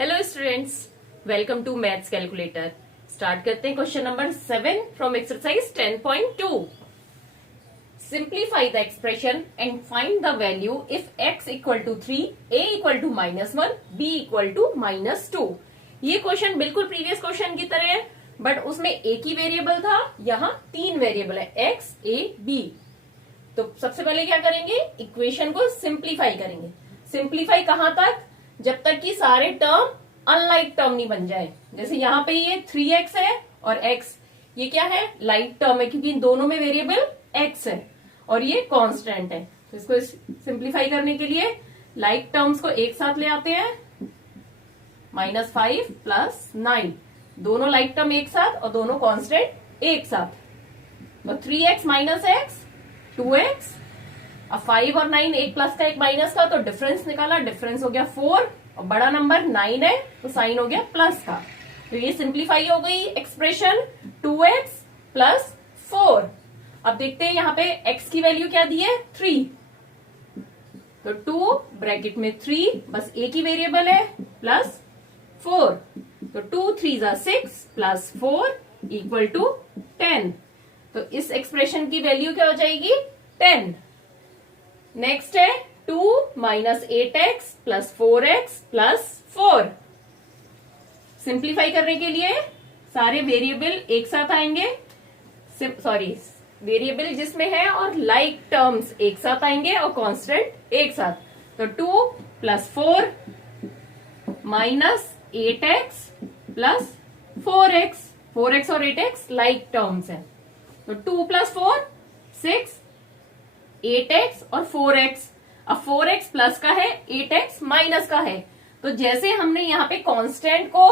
Hello students, welcome to maths calculator. Start करते हैं question number 7 from exercise 10.2। Simplify the expression and find the value if x equal to 3, a equal to -1, b equal to -2। ये question बिल्कुल previous question की तरह है, but उसमें एक ही variable था, यहाँ 3 वेरिएबल है x, a, b। तो सबसे पहले क्या करेंगे, इक्वेशन को सिंप्लीफाई करेंगे। सिंप्लीफाई कहां तक, जब तक कि सारे टर्म अनलाइक टर्म नहीं बन जाए। जैसे यहाँ पे ये 3x है और x, ये क्या है, लाइक टर्म है, क्योंकि इन दोनों में वेरिएबल x है और ये कांस्टेंट है। तो इसको सिंप्लीफाई करने के लिए लाइक टर्म्स को एक साथ ले आते हैं। -5 + 9, दोनों लाइक टर्म एक साथ और दोनों कांस्टेंट एक साथ। तो 3x - x 2x। अब 5 और 9, एक प्लस का एक माइनस का, तो डिफरेंस निकाला, डिफरेंस हो गया 4 और बड़ा नंबर 9 है तो साइन हो गया प्लस का। तो ये सिंप्लीफाई हो गई एक्सप्रेशन 2x + 4। अब देखते हैं यहाँ पे x की वैल्यू क्या दी है, 3। तो 2 ब्रैकेट में 3, बस एक ही वेरिएबल है, +4। तो 2 3 = 6 + 4 = 10। तो इस एक्सप्रेशन की वैल्यू क्या हो जाएगी, 10। नेक्स्ट है 2 - 8x + 4x + 4। सिंप्लीफाई करने के लिए सारे वेरिएबल एक साथ आएंगे, सॉरी वेरिएबल जिसमें है और लाइक टर्म्स एक साथ आएंगे और कांस्टेंट एक साथ। तो 2 + 4 - 8x + 4x, 4x और 8x लाइक टर्म्स है। तो 2 + 4 6, 8x और 4x। अब 4x प्लस का है, 8x माइनस का है। तो जैसे हमने यहाँ पे कांस्टेंट को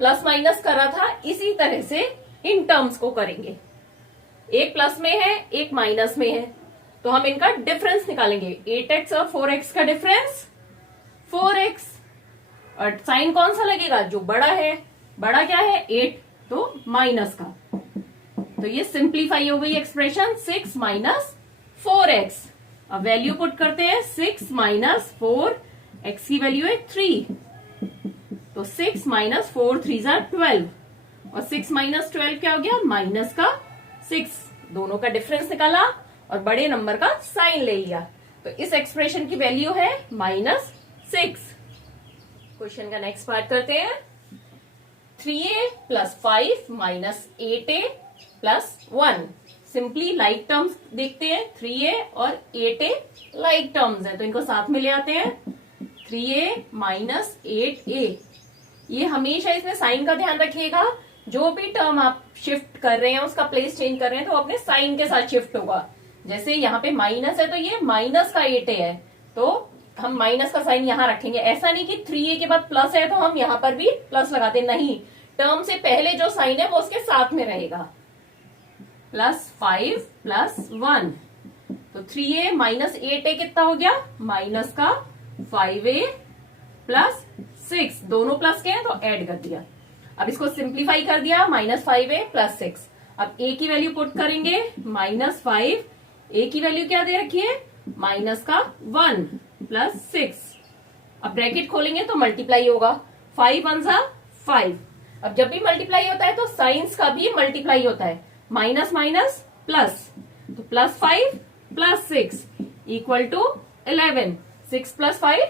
प्लस माइनस करा था, इसी तरह से इन टर्म्स को करेंगे। एक प्लस में है, एक माइनस में है, तो हम इनका डिफरेंस निकालेंगे। 8x और 4x का डिफरेंस 4x। और साइन कौन सा लगेगा, जो बड़ा है। बड़ा क्या है, 8, तो माइनस का। तो ये सिंप्लीफाई हो गई एक्सप्रेशन 6 - 4x। अब वैल्यू पुट करते हैं, 6 - 4, x की वैल्यू है 3। तो 6 - 4 3 = 12 और 6 - 12 क्या हो गया, माइनस का 6। दोनों का डिफरेंस निकाला और बड़े नंबर का साइन ले लिया। तो इस एक्सप्रेशन की वैल्यू है -6। क्वेश्चन का नेक्स्ट पार्ट करते हैं। 3a + 5 - 8a + 1। Simply like terms देखते हैं, 3a और 8a लाइक टर्म्स है, तो इनको साथ में ले आते हैं। 3a - 8a, ये हमेशा इसमें साइन का ध्यान रखिएगा। जो भी टर्म आप शिफ्ट कर रहे हैं, उसका प्लेस चेंज कर रहे हैं, तो अपने साइन के साथ शिफ्ट होगा। जैसे यहाँ पे माइनस है, तो ये माइनस का 8a है, तो हम माइनस का साइन यहाँ रखेंगे। ऐसा नहीं कि 3a के बाद प्लस है तो हम यहाँ पर भी प्लस लगाते, नहीं, टर्म से पहले जो साइन है वो उसके साथ में रहेगा। +5 + 1, तो 3a - 8a कितना हो गया, माइनस का 5a + 6, दोनों प्लस के हैं तो ऐड कर दिया। अब इसको सिंप्लीफाई कर दिया, -5a + 6। अब a की वैल्यू पुट करेंगे, -5, a की वैल्यू क्या दे रखी है, माइनस का 1 + 6। अब ब्रैकेट खोलेंगे तो मल्टीप्लाई होगा, 5 1 = 5। अब जब भी मल्टीप्लाई होता है तो साइंस का भी मल्टीप्लाई होता है, माइनस माइनस प्लस। तो +5 + 6 = 11। 6 + 5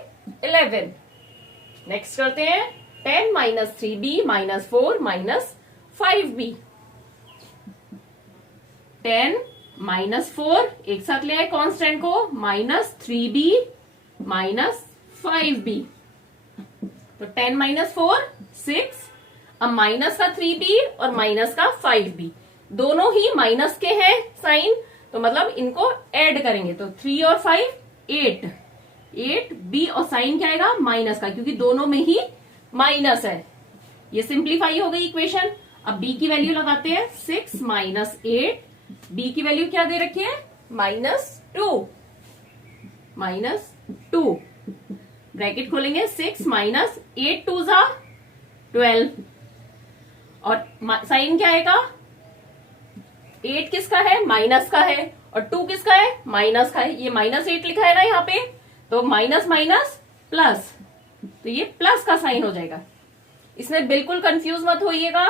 11। नेक्स्ट करते हैं 10 - 3b - 4 - 5b। 10 - 4 एक साथ ले आए कांस्टेंट को, -3b - 5b। तो 10 - 4 6। अब माइनस का 3b और माइनस का 5b, दोनों ही माइनस के हैं साइन, तो मतलब इनको ऐड करेंगे। तो 3 और 5 8, 8b और साइन क्या आएगा, माइनस का, क्योंकि दोनों में ही माइनस है। ये सिंप्लीफाई हो गई इक्वेशन। अब b की वैल्यू लगाते हैं, 6 - 8, b की वैल्यू क्या दे रखी है, -2। -2 ब्रैकेट खोलेंगे, 6 - 8 2 = 12 और साइन क्या आएगा, 8 किसका है, माइनस का है, और 2 किसका है, माइनस का है। ये -8 लिखा है ना यहाँ पे, तो माइनस माइनस प्लस, तो ये प्लस का साइन हो जाएगा। इसमें बिल्कुल कंफ्यूज मत होइएगा।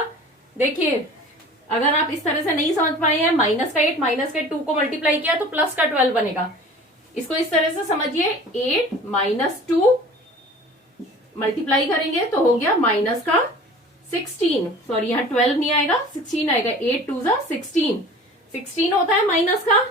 देखिए अगर आप इस तरह से नहीं समझ पाए हैं, माइनस का 8 माइनस के 2 को मल्टीप्लाई किया तो प्लस का 12 बनेगा। इसको इस तरह से समझिए, 8 माइनस 2 मल्टीप्लाई करेंगे तो हो गया माइनस का 16, सॉरी यहाँ 12 नहीं आएगा, 16 आएगा। 8 2 जा 16, 16 होता है माइनस का।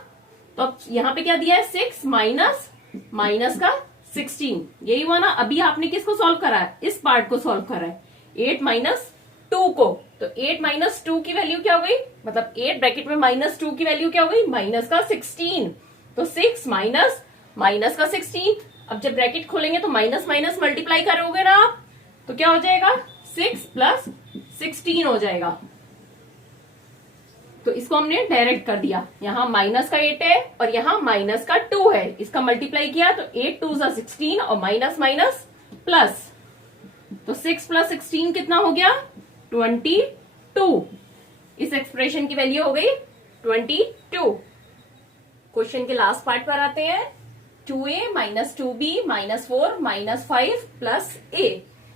तो अब यहाँ पे क्या दिया है, 6 माइनस माइनस का 16, यही हुआ ना। अभी आपने किसको सॉल्व करा है, इस पार्ट को सॉल्व करा है, 8 माइनस 2 को। तो 8 माइनस 2 की वैल्यू क्या हो गई, मतलब 8 ब्रैकेट में माइनस 2 की वैल्यू क्या हो गई, माइनस का 16। तो 6 माइनस माइनस का 16। अब जब ब्रैकेट खोलेंगे तो माइनस माइनस मल्टीप्लाई करोगे ना आप, तो क्या हो जाएगा, 6 प्लस 16 हो जाएगा। तो इसको हमने डायरेक्ट कर दिया, यहाँ माइनस का 8 है और यहाँ माइनस का 2 है, इसका मल्टीप्लाई किया तो 8 2 जा 16 और माइनस माइनस प्लस, तो 6 प्लस 16 कितना हो गया, 22। इस एक्सप्रेशन की वैल्यू हो गई 22। क्वेश्चन के लास्ट पार्ट पर आते हैं। 2a minus 2b minus 4 minus 5 plus a।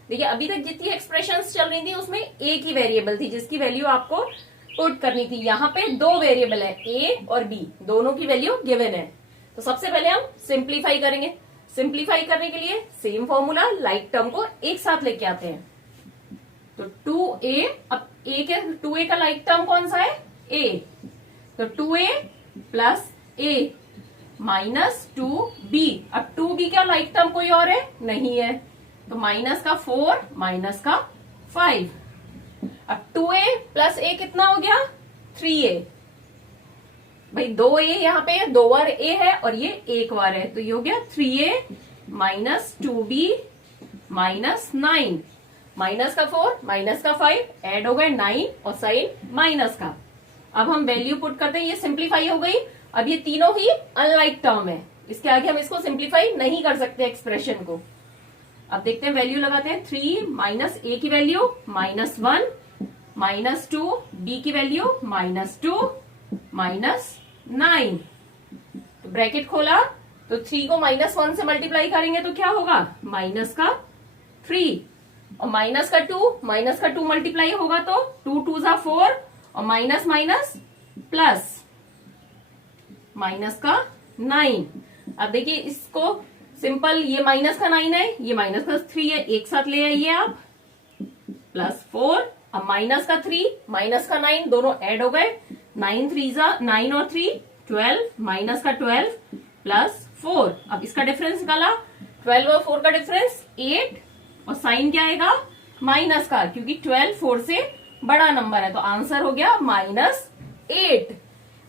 देखिए अभी तक जितनी एक्सप्रेशंस चल रही थी उसमें a की वेरिएबल थी जिसकी वैल्यू आपको पुट करनी थी। यहाँ पे 2 वेरिएबल है, a और b, दोनों की वैल्यू गिवन है। तो सबसे पहले हम सिंप्लीफाई करेंगे। सिंप्लीफाई करने के लिए सेम फॉर्मूला, लाइक टर्म को एक साथ लेके आते हैं। तो 2a, अब a के 2a का लाइक टर्म कौन सा है, a, तो 2a plus a minus 2b। अब 2b का लाइक टर्म कोई और है, नहीं है, तो माइनस का 4 माइनस का 5। अब 2a प्लस a कितना हो गया, 3a। भाई 2a यहाँ पे 2 बार a है और ये 1 बार है, तो ये हो गया 3a minus 2b minus 9। Minus का 4 माइनस का 5 ऐड हो गए 9 और साइन माइनस का। अब हम वैल्यू पुट करते हैं, ये सिंप्लीफाई हो गई। अब ये तीनों ही अनलाइक टर्म है, इसके आगे हम इसको सिंप्लीफाई नहीं कर सकते एक्सप्रेशन को। अब देखते हैं, वैल्यू लगाते हैं। 3 माइनस a की वैल्यू माइनस 1 माइनस 2, b की वैल्यू माइनस 2 माइनस 9। तो ब्रैकेट खोला तो 3 को माइनस 1 से मल्टीप्लाई करेंगे तो क्या होगा, माइनस का 3 और माइनस का 2 मल्टीप्लाई होगा तो 2 2 जा 4 और माइनस माइनस प्लस, माइनस का 9। अब देखिए इसको सिंपल, ये माइनस का 9 है, ये माइनस का 3 है, एक साथ ले आइए आप, प्लस 4। अब माइनस का 3 माइनस का 9 दोनों ऐड हो गए, 9 3 जा 9 और 3 12, माइनस का 12 प्लस 4। अब इसका डिफरेंस निकाला, 12 और 4 का डिफरेंस 8 और साइन क्या आएगा, माइनस का, क्योंकि 12 4 से बड़ा नंबर है, तो आंसर हो गया -8।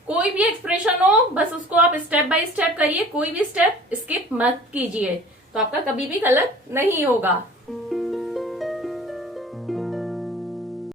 कोई भी एक्सप्रेशन हो बस उसको आप स्टेप बाय स्टेप करिए, कोई भी स्टेप स्किप मत कीजिए, तो आपका कभी भी गलत नहीं होगा।